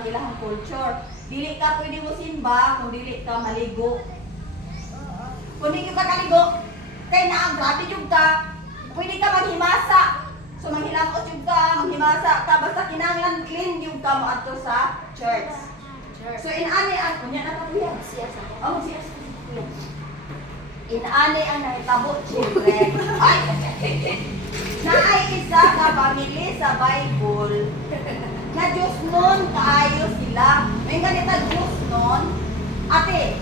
ang ilang culture. Dili ka pwede mo simba kung dili ka maligo. Kung di ka kaligo, kay na ang grabe yung ka, pwede ka maghimasa. So manghilangos yung ka, maghimasa ka, basta kinanglan clean yung ka mo ato sa church. So inani ang kunya na kapuya. Oh, siya. Inani ang nahitabo children. Ay! Naay isa ka family sa Bible na Diyos nun kaayo sila. May ganita Diyos nun. Ate,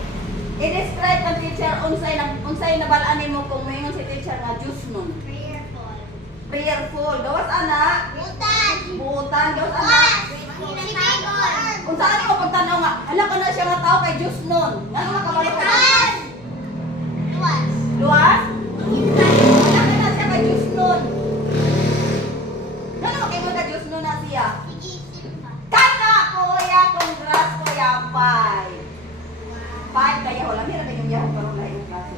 i-describe ng teacher unsay nabalaan mo kung mayroon si teacher nga Diyos nun. Prayerful. Gawas anak? Buutan. Gawas anak? Kung saan mo pagtanaw nga, alam ko na siya nga tao kay Diyos nun. Nga makabalo ka na? Luwas? Alam ko na siya kay Diyos nun. Ano kayo mo ka Diyos nun na siya? Kana kuya, congrats kuya, 5. 5 kaya wala, meron na yung yahong parang lahat yung klase.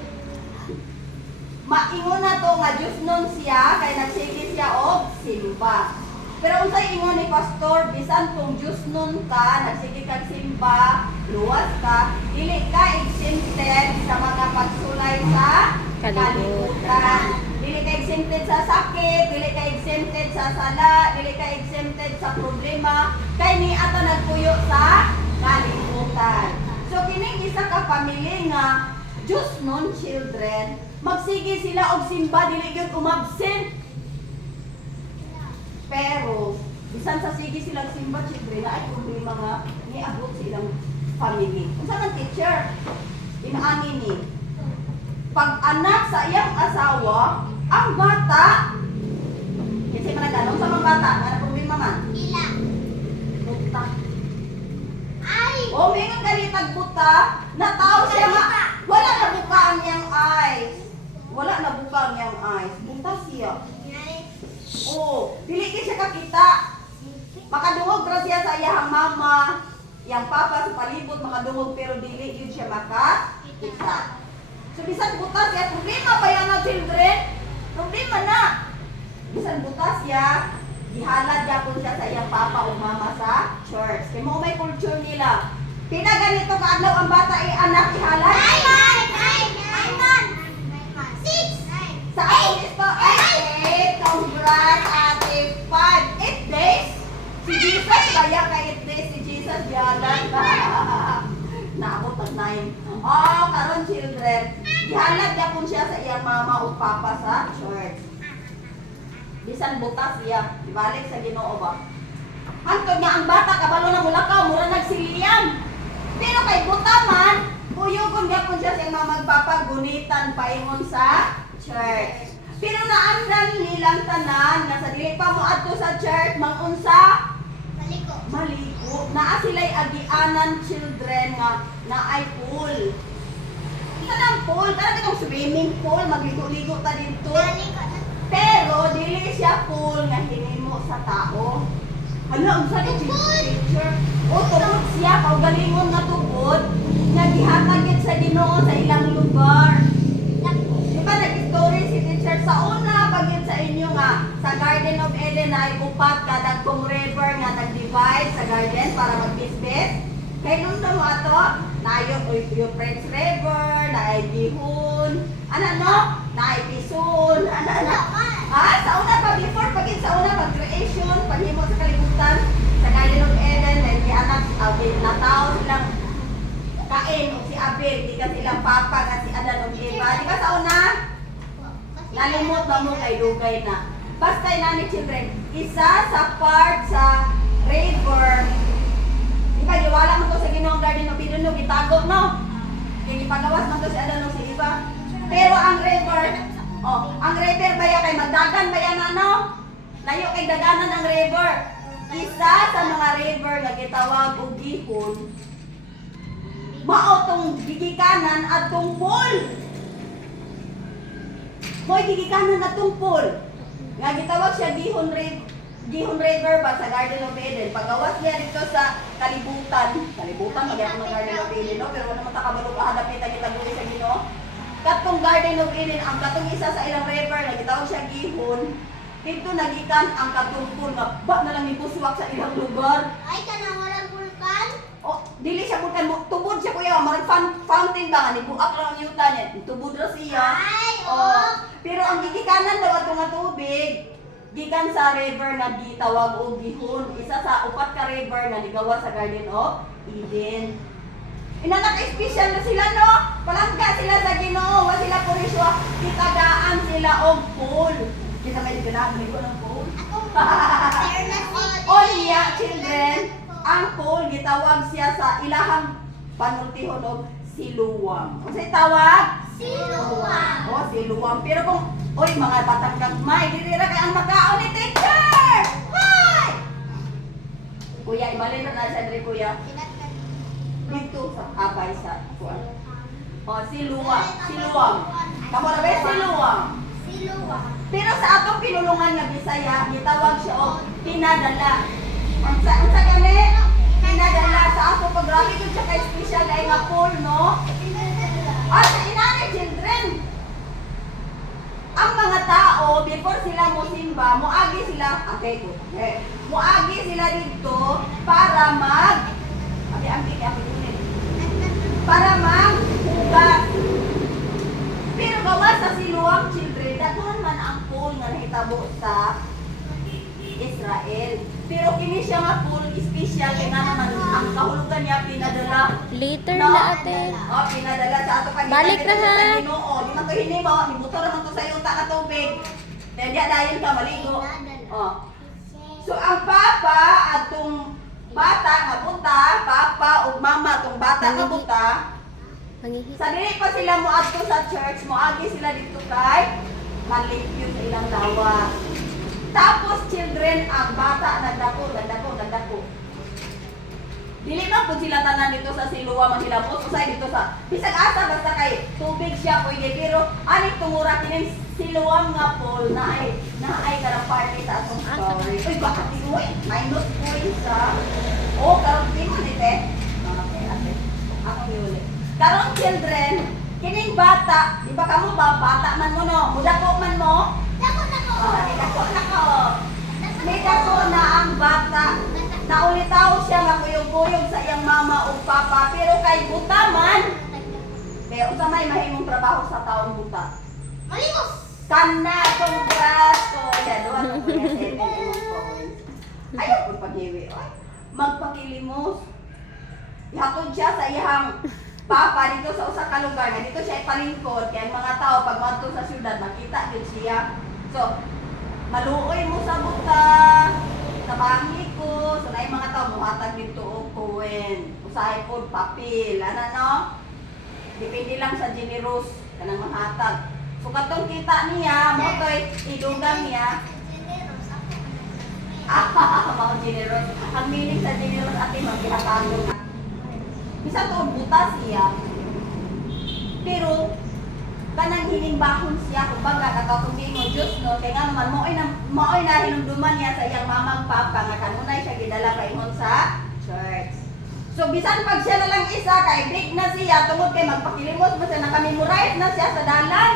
Maingon na to nga Diyos nun siya, kaya nagsige siya og simba. Pero unsay ingon ni pastor, bisan kung Diyos nun ka, nagsige kag simba, luwas ka, dili ka exempted sa mga pagsulay sa kalibutan. Dili ka exempted sa sakit, dili ka exempted sa sala, dili ka exempted sa problema, kay ni ato nagpuyo sa kalibutan. So kining isa ka pamilya nga Diyos nun children, magsige sila og simba, dili gyud umabsent. Pero bisan sa sige silang simba children, ay problema nga niabot silang family. Unsa man teacher? Inaani ni pag anak sa iyang asawa, ang bata, kasi managanong sa mga bata, ano problema man? Buta. O, may nga ganitag buta, nataw siya nga, wala na buka ang iyang eyes. Wala na buka ang iyang eyes. Buta siya. O, dili siya kakita. Makadungog ra siya sa iyang mama, iyang papa sa palibot, makadungog pero dili yun siya makakita. So, bisan buta siya, problema pa yan ang children? Problema na. Bisan buta siya, gihalad yapon siya sa iyang papa o mama sa church. Kaya mo may culture nila. Pinaganito ka adlaw ang bata anak ihalad? 6! Sa ako ito, 8. Congrats, ate. 5. 8 days? Si Jesus, kaya ka 8 days si Jesus, gihalad na. Naabot ang 9. Oh, karon children, gihalad yapon siya sa iyang mama o papa sa church. Bisan butas siya, ibalik sa Ginoo ba? Hantod nga ang bata kabalo na mulakaw, mura nagsiliyam. Pero kay buta man, kuyugon gyapon siya sa iyang mama ug papa, gunitan paingon sa church. Pero naandan nilang tanan nga sa dili pa mo adto sa church, mangunsa maligo. Naa sila'y agianan children nga naay pool. Kanang pool, kanang swimming pool, magligo-ligo ta dito. Pero dili siya pool nga hinimo sa tao. Hala, unsa ni teacher? O tungod siya kaugalingon nga tubod nga gihatag gid sa Ginoo sa ilang lugar. Diba nag-story si teacher sa una pagid sa inyo nga sa Garden of Eden ay upat kada kong river nga nag-divide sa garden para magbisbis. Kay nung mo ato, nayo Euphrates River, naay Gihon, naay Pison, sa una pa before pagid sa una mag-creation, paghimo sa kalibutan, sa Garden of Eden, then anak natao silang Kain o si Abel, di ka silang papa nga si Adan o Eva. Di ba sa una? Nalimot na mo kay dugay na. Basta nani children, isa sa part sa river. Di ba, diwala mo to sa Ginoong Garden of Eden, no? Gitago, no? Ipagawas mo to si Adan o si Eva. Pero ang river ba yan kay magdagan ba yan ano? Layo kay daganan ang river. Isa sa mga river nga gitawag og Gihon, mao tong gigikanan at tong pool. Mo'y gigikanan at tong pool. Nga gitawag siya Gihon River ba sa Garden of Eden. Pagawas niya dito sa kalibutan. Kalibutan, magyapon ng Garden of Eden, no? Pero wala naman takabalog kahadap kita gitaguli sa Ginoo. Katong Garden of Eden, ang katong isa sa ilang river, na gitawag siya Gihon. Dito nagikan ang katong pool nga ba na lang ibuswak sa ilang lugar. Ay, ka na walang pool fountain ba nga, nibuak lang ang yuta niya. Tubod ra siya. Pero ang gigikanan daw ato nga tubig, gikan sa river nga gitawag og Gihon. Isa sa upat ka river nga nigawa sa Garden of Eden. Inanak-espesyal na sila, no? Palangga sila sa Ginoo, wa sila puriswa, kitadaan sila og pool. Kita may ganahan ko ng pool. O niya, children, ang pool gitawag siya sa ilahang panultihon og Siluwang. Unsay tawag? O Siluwang. Pero kung oy mga batang gagmay, dili ra kay ang makaon ni teacher. Hoy! Kuya, ibalin na sa diri kuya. Dito sa abay sa kuan. O Siluwang. Kamo ra ba Siluwang? Pero sa atong pinulungan nga Bisaya, gitawag siya og pinadala. Unsa gani? Pinadala sa ato pag grabe gud siya kay special ay nga pool, no? At sa inanay children, ang mga tao before sila mo simba, moagi sila, moagi sila dito para para maghugas. Pero gawa sa Siluwang children, daghan man ang pool nga nahitabo sa Israel. Pero kini siya nga pool special kaya nga naman ang kahulugan niya pinadala. Later No? na ate. Pinadala sa ato pag Balik na, ha? Ginoo. Di man to hinimo, ibuto naman to sa yuta ka tubig. Then diya dayon ka maligo. So ang papa atong bata nga buta, papa ug mama atong bata nga buta, Mangihit. sa dili pa sila mo adto sa church, moagi sila dito kay malipyo sa ilang lawas. Tapos children, ang bata nagdako. Dili man po sila tanan dito sa Siluwang manghilamos, usay dito sa bisag asa basta kay tubig siya pwede, pero aning tungura kining Siluwang nga pool na ay karang party sa atong story. Uy, bakit uy? Minus points ha. Karon din man ite. Okay, ate. Ako yun. Karon children, kining bata, di ba kamo ba bata man mo no? Mudako man mo? May dako na ang bata. Naulitaw siya nga kuyog-kuyog sa iyang mama o papa. Pero kay buta man, kaya usamay mahimong trabaho sa taong buta. Kana, congrats ko. Yan, doon ako ayaw ko pag-iwi. Magpakilimos. Ihatod siya sa iyang papa dito sa usa ka lugar na dito siya ipalingkod. Kaya ang mga tao pag madto sa syudad, makita din siya. So, maluoy mo sa buta, sa bangi ko, so na yung mga tao muhatag dito o kuwen. Usahay po, papel, no? Depende lang sa generous, kanang mahatag. So, katong kita niya, motoy, idugang niya. Mga generous. Ang meaning sa generous ate, magkihatago na. Bisa to buta siya, pero kanang hinimbahon siya, kumbaga nakatubing mo Diyos, no? Kaya nga naman, maoy na hinumduman niya sa iyang mamang papa, nga kanunay siya gidala kaingon sa church. So, bisan pag siya na lang isa, kay big na siya, tungod kay magpakilimos mo siya, nakamemorize na siya sa dalan.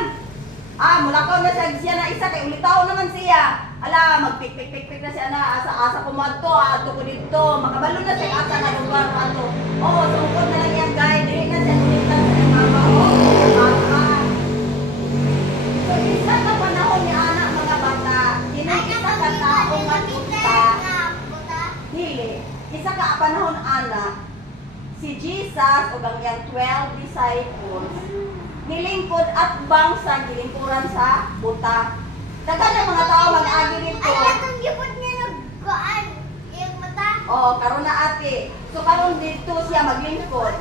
Mulakaw na siya na isa, kay ulitaw naman siya. Ala, magpik-pik-pik-pik na siya na, asa kumadto, ato ko dito, makabalo na siya asa na lugar ato. Sungkod na lang yan, guys, dili na siya ulitan sa iyang mama, papa. So, isa ka panahon ni anak mga bata, isa ka tao nga punta, dili, isa ka panahon anak, si Jesus o ang iyang 12 disciples, nilingkod at bang sa gilingkuran sa buta. Dagan ang mga tao mag-agi nito. Karon na ate. So karon dito siya maglingkod.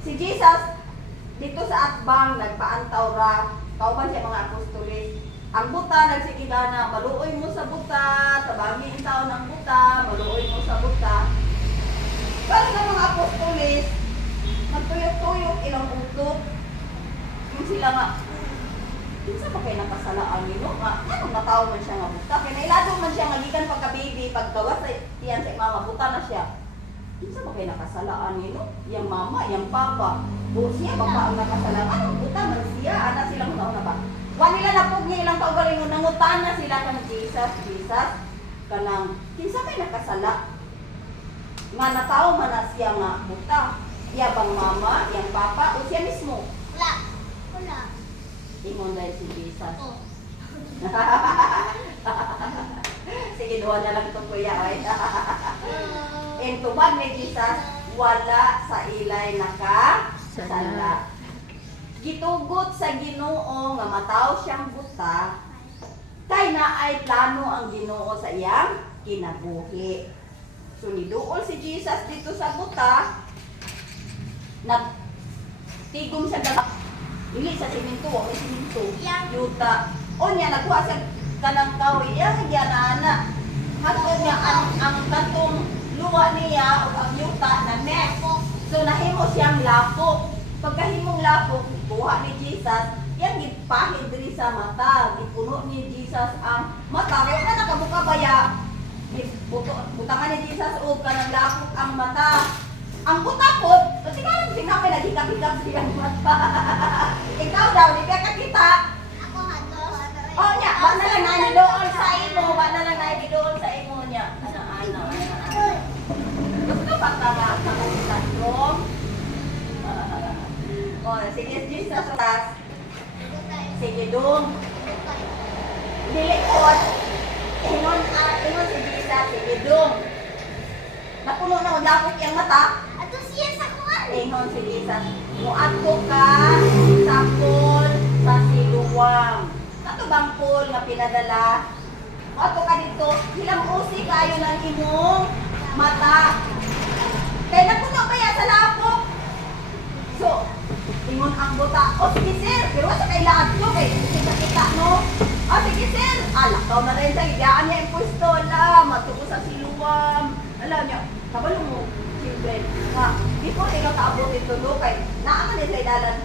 Si Jesus dito sa atbang nagpaantaw ra. Kauban siya mga apostoles. Ang buta nagsigigana, maluoy mo sa buta, tabangin taon ang buta, maluoy mo sa buta. Pero ng mga apostoles, magtuyok-tuyok ilang utok. Yung sila nga, kinsa pa kayo nakasalaan nino? Anong nataw man siya nga buta? Kaya nailado man siya magikan pagka-baby, paggawas sa tiyan sa mama, buta na siya. Kinsa pa kayo nakasalaan nino? Yang mama, yang papa. O siya pa ang nakasalaan. Anong buta man siya? Ana silang taon na ba? Wa nila napog niya ilang kaugalingon, nangutan na sila kang Jesus, kanang, kinsa kayo nakasala? Nga nataw man na siya nga buta. Iya bang mama, yang papa, o siya mismo? Wala. Wala. Ingon dahil si Jesus. Oh. Sige, duha na lang itong kuya. Right? In tubag ni Jesus, wala sa ilay nakasala. Gitugot sa Ginoo nga mataw siyang buta, kay naay plano ang Ginoo sa iyang kinabuhi. So niduol si Jesus dito sa buta, nagtigom sa dagat. Dili sa simento, wa may simento. Yuta. O niya nagkuha sa kanang kahoy, yan ana. Hangtod niya ang katong luwa niya o ang yuta na mess. So nahimo siyang lapok. Pagkahimong lapok, buha ni Jesus, yan gipahid diri sa mata. Gipuno ni Jesus ang mata. Kaya ka nakabuka baya. Butangan ni Jesus o kanang lapok ang mata. Ang butakot, kasi nga sinapay nagikap-hikap siyang mata. Ikaw daw, di ka kakita. Ako hato. Oh niya, ba na lang nanidoon sa imo, ba na lang nanidoon sa imo niya. Ano. Gusto ba tara sa mga strong? Oh, sige Jesus, tas. Sige dong. Dilikod. Ingon si Jesus, sige dong. Napuno na maglapok yung mata. Ato siya sa kuwan. Ingon si Jesus, muadto ka sa pool sa Siluam. Kato bang pool nga pinadala? Muadto ka dito, hilang usi kayo ng imong mata. Kaya napuno kaya sa lapok. So, ingon ang buta, o sige sir, pero sa kailangan ko, kay kita no? O sige sir, lakaw na rin sa higayaan niya yung pwesto, matuko sa Siluam. Alam niyo, kabalo mo, children, nga, before ikaw kaabot ito, no, kay, naaman niya sa idalan,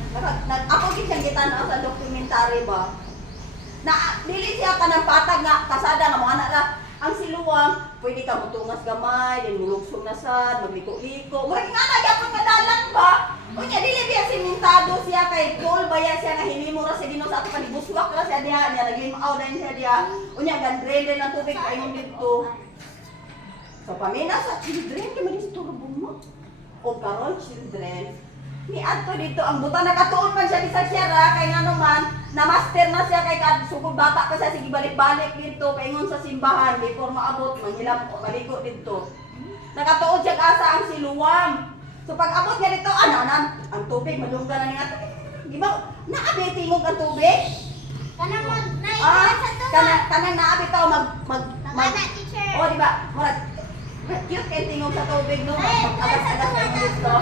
ako siyang kita na sa documentary ba, na, dili siya ka ng patag nga, kasada nga mga anak na, ang Siluam, pwede ka mutungas gamay, din mulugsong na sad, magliko-liko, murag nga nagyapon nga dalan ba? Unya, dili biya simentado siya kay goal baya siya nga hinimo ra sa Ginoo sa ato kanibuswak ra siya diha, niya naglimaw na siya diha. Unya, gandrel din ang tubig ayon dito. So pamina sa children, kaya manisturbo mo. O karon children, ni adto dito, ang buta nakatuon man siya sa siyara, kay nga naman, na-master na siya kay sugod bata pa siya, sige balik-balik dito, kay ngon sa simbahan, before maabot, manghilap o kaliko dito. Nakatuon siya asa ang Siluam. So pag abot niya dito, ang tubig, malungga na niya. Di ba, naabi tingog ang tubig? Kanang naiilan sa tuwa. Kanang naabi tao Namana, teacher. O, di ba, marag, cute kayo tingog sa tubig, no? Mag-agas-agas kayo gusto.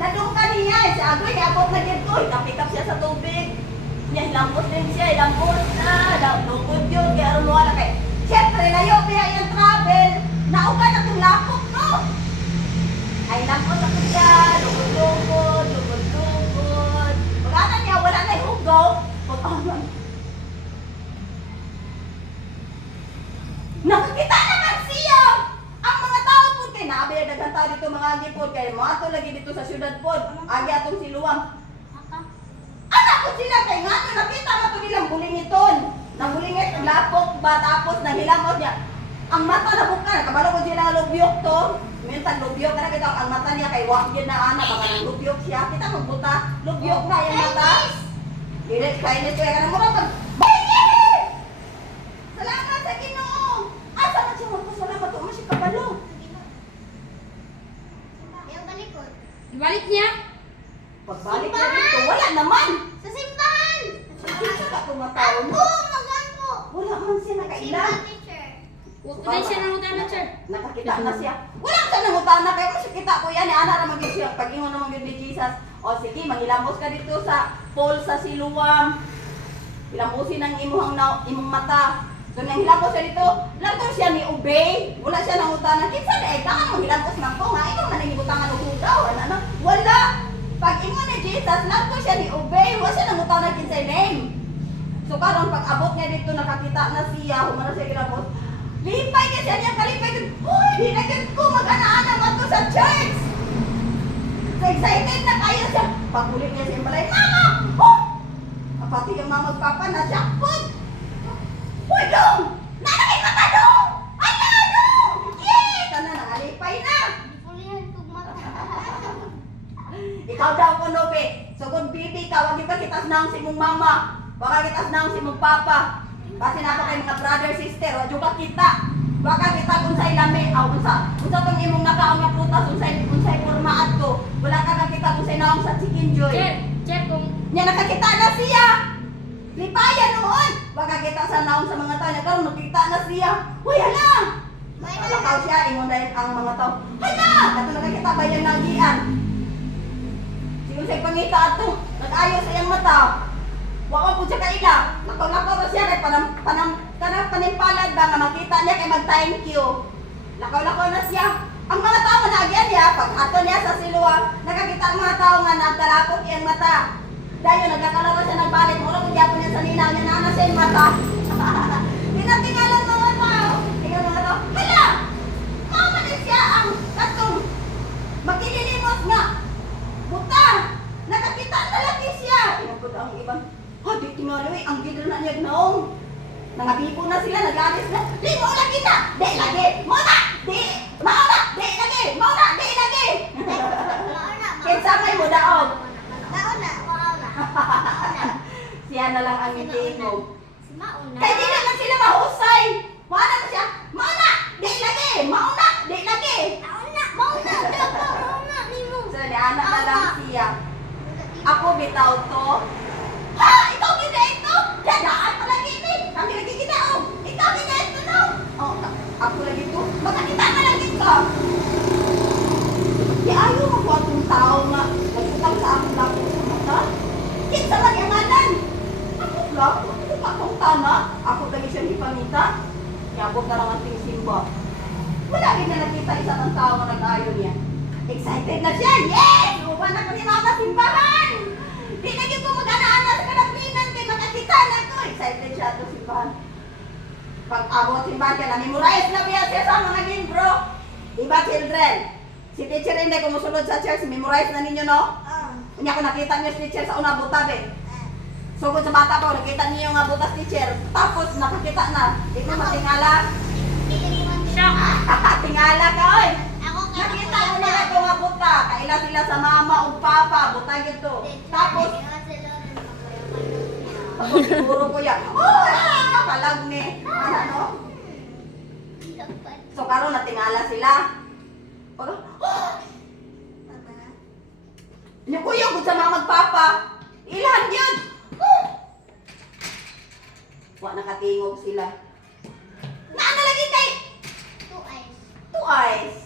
Nadungka niya, si Agoy, abot na dito, ikapikap siya sa tubig. Niya, hilambot din siya, hilambot na, lungkod yun, kaya wala kay. Siyempre, layo, kaya yung travel, naugan na itong lapok, no? Ay, lapot ako siya, lungkod-lungkod. Pag-anan niya, wala na yung hugaw. Pag-anan. Nakakita naman siya! Ang mga tao po, kay naabi na daghang dito mga agi po, kay mga ato lagi dito sa syudad po, agi atong Siluam. Anak ko sila, kay nga, nakita mo ito nilang bulingiton. Nabulingit, lapok ba, tapos nanghilamot niya. Ang mata na buka, kabalo ko sila lubyok to. Minsan lubyok, kana kita ang mata niya kay wak yun na anak, baka nang lubyok siya. Kita magbuta, lubyok na yung mata. Direct kainis ko, kana mura pag, Bayi! Salamat sa Ginoo! Asa man siya magpasalamat, o masya kabalo. Yung balikod. Ibalik niya. Pagbalik na dito, wala naman. Sa simbahan! Isa ka tumatawag mo. Magano! Wala man siya nakailan. Simbahan, teacher. Huwag na siya ng utana, sir. Nakakita na siya. Wala ka nang utana kaya mas kita ko yan. Ana ra magid siya pag-ingon naman gyud ni Jesus. O sige, manghilamos ka dito sa pool sa Siluam. Hilamusin ang imong mata. So nang hilamos siya dito, lanto siya ni obey. Wala siya nang utana. Kinsa na ka nang hilamos nang ko nga imo man ang ibutangan og hugaw ana. Wala. Pag ingon ni Jesus, lanto siya ni obey. Wala siya nang utana kinsa name. So karon pag abot niya dito nakakita na siya, humana siya hilamos. Lipay ka siya niya, kalipay ka. Uy, di na yun ko mag-ana-ana man to sa church. So excited na kayo siya. Pag-ulit niya siya yung balay, Mama! Oh! Pati yung mama at papa na jackpot. Uy, dong! Nanakay mata, dong! Ala, dong! Yay! Kana na, ali. Baka kita naon si mong papa. Kasi na ako kay mga brother sister, wa jud ka kita. Baka kita unsay lami, unsa tong imong nakaon nga prutas, unsay porma adto. Wala ka nakita unsay naon sa chicken joy. Check kung Nya nakakita na siya. Lipayan noon. Baka kita sa naon sa mga tao, karon nakita na siya. Uy, hala. May Alakaw siya, ingon dahil ang mga tao. Hala! Kato nakakita ba yung nagian? Siguro siya'y pangita ato. Nag-ayo sa iyang mata. Waka po siya kaila. Lakaw-lakaw na siya kay panimpalad ba nga makita niya kay mag-thank you. Lakaw-lakaw na siya. Ang mga tao na nagyan niya, pag ato niya sa siluwa, nakakita ang mga tao nga nagkalapok iyang mata. Dahil nagkakalaro siya nagbalik. Mula kung diyapo niya sa ninaw niya, naana siya yung mata. Tinatingalan mga tao. Tingnan mga tao. Hala! Mama na siya ang katong magkililimos nga. Buta! Nakakita ang lalaki siya. Inagod ang ibang, ha, di tingali, ang gila na niya naong. Nangabipo na sila, nag-alis na. Di mo lagi na! Di lagi! Muna! Di! Mauna! Di lagi! Mauna! Di lagi! Kinsa may mo daog. Mauna. Siya na lang ang itingog. Si Mauna. Kaya di naman sila mahusay. Mauna na siya. Mauna! Di lagi! Mauna! Di lagi! Mauna. Mauna. Nimo. So, anak na lang siya. Ako bitaw to. Ha! Ikaw gina ito! Dadaan pa lagi ito eh! Kami lagi ginaog! Ikaw gina ito no! Oh, ako lagi ito. Makakita ka lagi ka! Di ayaw mo atong tao nga nagputang sa akong lapo sa mata. Kinsa man yung ngalan? Ako lang, ako akong tana. Ako lagi siya ipamita. Yabot na lang ang ting simba. Wala rin na nakita isa ng tao nga nag-ayaw niya. Excited na siya! Yes! Uwan ako ni Mama Simbahan! Di na yun ko mag-ana-ana sa kanapinan kay makakita na ko. Excited siya ito Simbahan. Pag abot Simbahan ka, na-memorize na biya siya sa mga naging bro. Diba children? Si teacher hindi kumusunod sa church, memorize na ninyo no? Kanya ko nakita niyo si teacher sa una butabe. Sugod sa bata ko, nakita niyo nga butas teacher. Tapos nakakita na. Di ko matingala. shock. Tingala ka oy! Ako Nakita mo nila ito nga buta. Kaila sila sa mama o papa. Buta ito. Tapos, ako siguro ko yan. Oh! Kalag ni. Ano? So, karon natingala sila. Pag, oh! Nukuyog sa mga magpapa. Ilan yun? Oh! Wa nakatingog sila. Naano lagi kay? 2 eyes.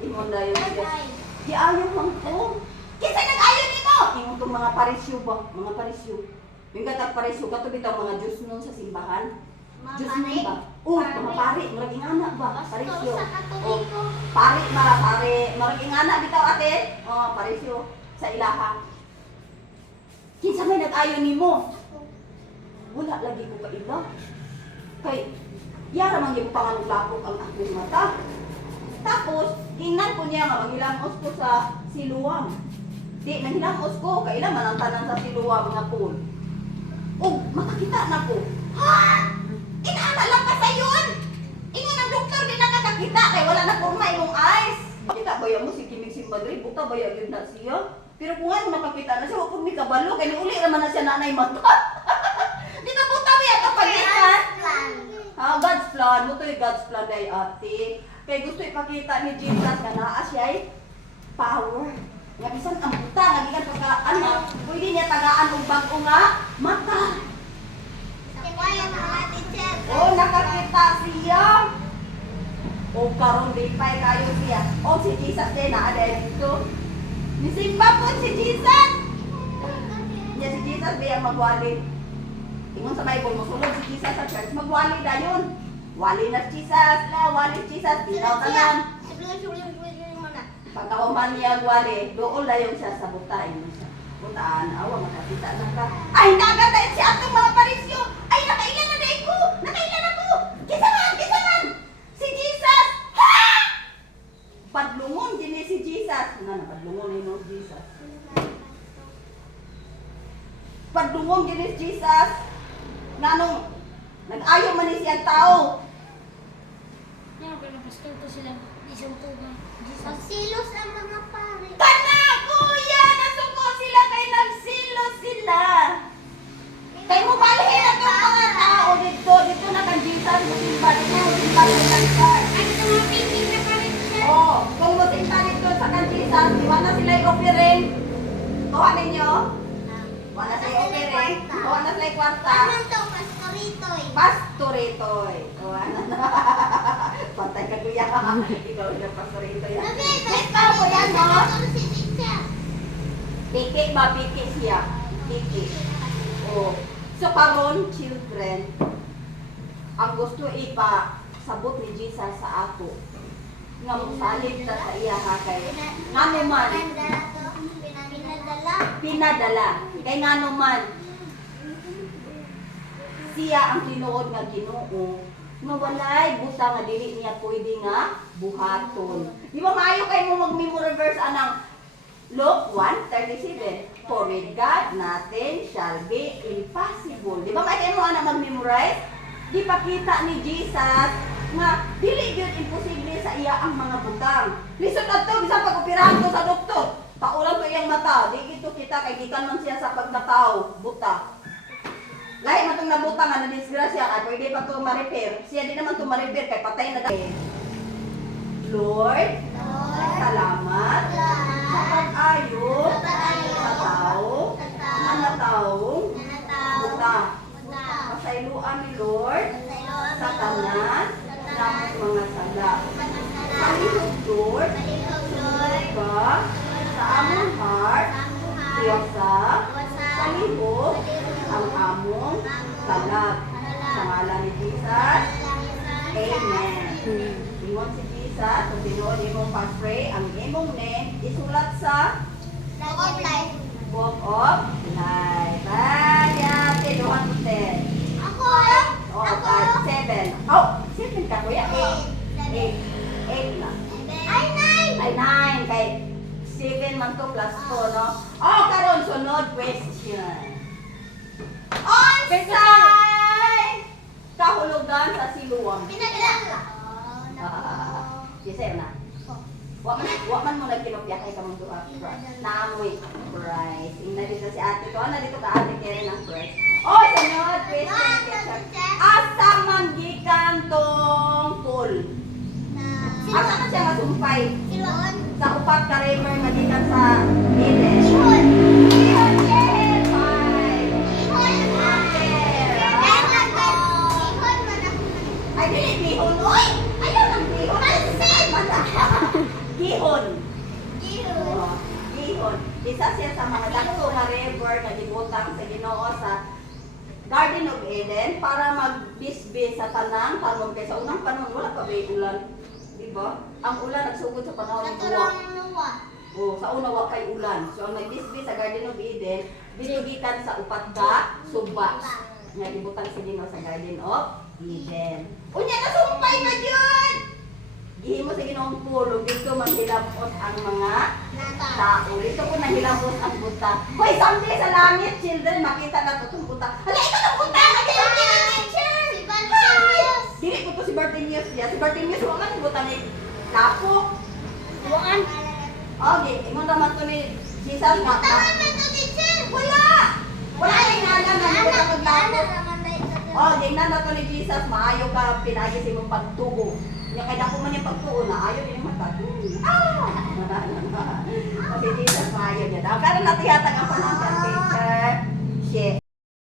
Imunda yun siya. Di ayaw lang ko. Kinsa nag-ayaw ni mo? Ingon itong mga parisyo ba? Mga parisyo. Yung katag parisyo, kato bitaw mga Diyos nun sa simbahan. Diyos nun ba? Oh, mga pari. Maraging anak ba? Parisyo. Oh, pari ba? Pari. Maraging anak bitaw ate. Oh, parisyo. Sa ilaha. Kinsa may nag-ayaw ni mo? Wala lagi ko ka ila. Kay, yara man yung panganuglapok ang aking mata. Tapos, tingnan ko niya nga, maghilamos ko sa siluwang. Di, naghilamos ko, kailan man ang tanan sa siluwang nga pool. Oh, makakita na ko. Ha? Inaala lang ka sa yun? Ingon ang doktor din nakakakita, kay wala na porma yung eyes. Kita ba yan mo si Kimig Simbadri? Buta ba yan yun na siya? Pero kung ano nakakita na siya, huwag may kabalo, kaya uli naman na siya nanay mata. Di ba buta ba yan kapagitan? God's plan. Mo to yung God's plan day ate. Kaya gusto ipakita ni Jesus nga naa siya power. Nga bisan ang buta, nga gikan pagka ano, pwede niya tagaan og bag-o nga mata. Oh, nakakita siya. O karon lipay kayo siya. O si Jesus din na dito. Nisimba po si Jesus. Niya si Jesus diya magwali. Ingon sa Bible mo sulod si Jesus sa church, magwali dayon. Wali na si Jesus, la wali si Jesus, tinaw tanan. Pagkauman niya wali, doon dayon siya sa butain mo siya. Butaan, awa makakita na ka. Ay naganda si atong mga parisyo. Ay nakailan na dai ko. Nakailan ako. Kisa man. Si Jesus. Ha! Padlungon din si Jesus. Nga na padlungon ni no Jesus. Padlungon din si Jesus. Nanong nag-ayaw man ni siyang tao. Yan, pinapastor to sila. Isang tuba. Silos ang mga pare. Kana kuya, nasuko sila kay nagsilos sila. Kay mo balhin ang mga tao dito na kang Jesus, musimba dito, musimba sa kantar. Ano sa mga painting na palit siya? Oo, kung musimba dito sa kang Jesus, di ba na sila i-offering? Kuha ninyo? Wala sila i-offering? Kuha na sila i-kwarta? Ano to? Pastorito eh. Pastoritoy. Kuha na na. Pantay ka kuya. Ikaw yung pastoritoy. Sabi, Ikaw ko yan, no? si teacher. Piki ba? Piki siya. Piki. Oh. So karon children, ang gusto sabot ni Jesus sa ato. Nga musalit ta sa iya ha kay ngano man Pinadala to. Pinadala. pinadala. Kay ngano man siya ang tinuod nga Ginoo nga walay buta nga dili niya pwede nga buhaton. Di ba maayo kay mo mag-memory verse anang Luke 1:37. For with God, nothing shall be impossible. Di ba kaya mo na mag-memorize? Di pa kita ni Jesus nga dili gyud imposible sa iya ang mga butang. Listen na to, bisan pag-operahan to sa doktor. Paulan to iyang mata. Di gito kita kay gikan man siya sa pagkatao, buta. Lahi man itong nabuta nga na disgrasya kay pwede pa to ma-repair. Siya di naman to ma-repair kay patay na dahil. Lord, salamat sa pag-ayo sa tao na nataong buta. Pasayloan ni Lord sa tanan ng mga sala. Palihog Lord, ka sa among heart, sa palihog ang among talag. Sa ngalan ni Jesus, Amen. Ingon si Jesus, kung tinuod imong pag-pray, ang imong name, isulat sa Book of Life. Yate, 210. Ako. O, 7. Oh, 7 ka kuya. 8 na. Ay, nine. Ay, 9. Kay 7 man to plus 2, no? Oh, karon sunod question. Onsay kahulugan sa siluwang? Pinadala. Yes, na. Wa man mo nagkinopya kay kamong duha. Naamoy price. Ingna dito si ate ko. Na dito ka ate kere ng price. Oh, sunod question. Asa man gikan tong pool? Asa man siya masumpay? Silon. Sa upat ka river nga gikan sa Eden. Ihon. Ihon, yes! Five. Ihon. Ihon man ako. Ay, dili bihon. Uy! Ayaw ng bihon. Gihon. Ihon. Oh, gihon. Isa siya sa mga dako nga river nga gibutang sa Ginoo sa Garden of Eden para magbisbis sa tanang tanom kay sa unang panahon wala pa bay ulan. Di ba? Ang ulan nagsugod sa panahon ng duwa. Naturang luwa. Oh, sa una wa kay ulan. So ang nagbisbis sa Garden of Eden, bitugitan sa upat ka subas. Nga gibutang sa Ginoo sa Garden of Eden. Unya nasumpay na gyud. Gihimo sa Ginoong pulo dito manghilamos ang mga tao. Dito ko nahilamos ang buta. Hoy, someday sa langit, children, makita na to itong buta. Hala, ito itong buta! Nagkaroon ng teacher! Si Bartimius. Dili ko to si Bartimius niya. Si Bartimius, wala man buta ni Lapok. Tuwaan. Okay, imo naman to ni Jesus nga. Tangan man to, teacher. Wala! Wala yung nana na hindi ka maglapok. naman na ito. Oh, tingnan na to ni Jesus, maayo ka pinagis imong pagtuo. Nga kaya ako man yung pagtuo na ayaw din yung mata. Ah! Kasi Jesus maayo niya. Pero natiyatag ang panahon